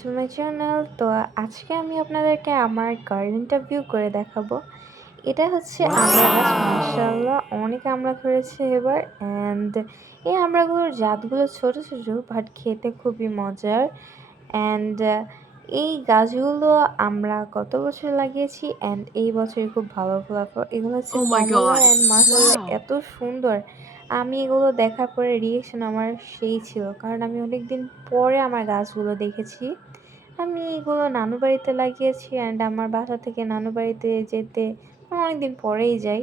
To my channel. তো আজকে আমি আপনাদেরকে আমার গার্ডেনটা ভিউ করে দেখাবো। এটা হচ্ছে আমড়া গাছ, মাশাআল্লাহ অনেক আমড়া ধরেছে এবার। এই আমড়াগুলোর জাতগুলো ছোট ছোট বাট খেতে খুবই মজার। অ্যান্ড এই গাছগুলো আমরা গত বছর লাগিয়েছি অ্যান্ড এই বছরই খুব ভালো ফলাফল। এগুলো হচ্ছে Oh my Kamala god. And মাশাআল্লাহ Wow. এত সুন্দর। আমি এগুলো দেখার পরে রিঅ্যাকশন আমার সেই ছিল, কারণ আমি অনেকদিন পরে আমার গাছগুলো দেখেছি। আমি এগুলো নানু বাড়িতে লাগিয়েছি অ্যান্ড আমার বাসা থেকে নানু বাড়িতে যেতে অনেকদিন পরেই যাই।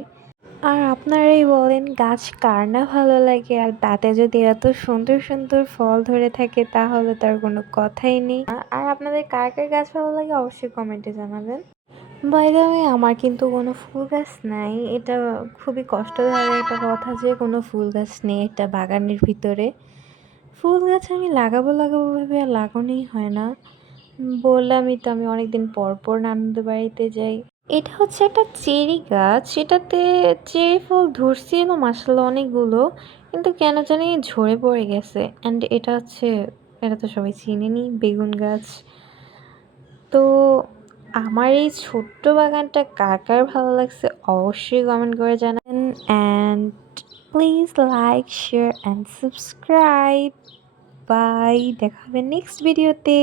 আর আপনারাই বলেন গাছ কার না ভালো লাগে, আর তাতে যদি এত সুন্দর সুন্দর ফল ধরে থাকে তাহলে তার কোনো কথাই নেই। আর আপনাদের কার কার গাছ ভালো লাগে অবশ্যই কমেন্টে জানাবেন। বাই দ্য ওয়ে, আমার কিন্তু কোনো ফুল গাছ নাই। এটা খুবই কষ্টদায়ক একটা কথা যে কোনো ফুল গাছ নেই একটা বাগানের ভিতরে। ফুল গাছ আমি লাগাবো লাগাবো ভেবে আর লাগানোই হয় না। বললামই তো, আমি অনেকদিন পর পর নানুদের বাড়িতে যাই। এটা হচ্ছে একটা চেরি গাছ, এটাতে চেরি ফল ধরছিল মাসাল্লাহ অনেকগুলো, কিন্তু কেন জানি ঝরে পড়ে গেছে। অ্যান্ড এটা তো সবাই চিনেনি, বেগুন গাছ। তো আমার এই ছোট্ট বাগানটা কার কার ভালো লাগছে অবশ্যই কমেন্ট করে জানাবেন। And please like, share and subscribe. Bye, দেখা হবে নেক্সট ভিডিওতে।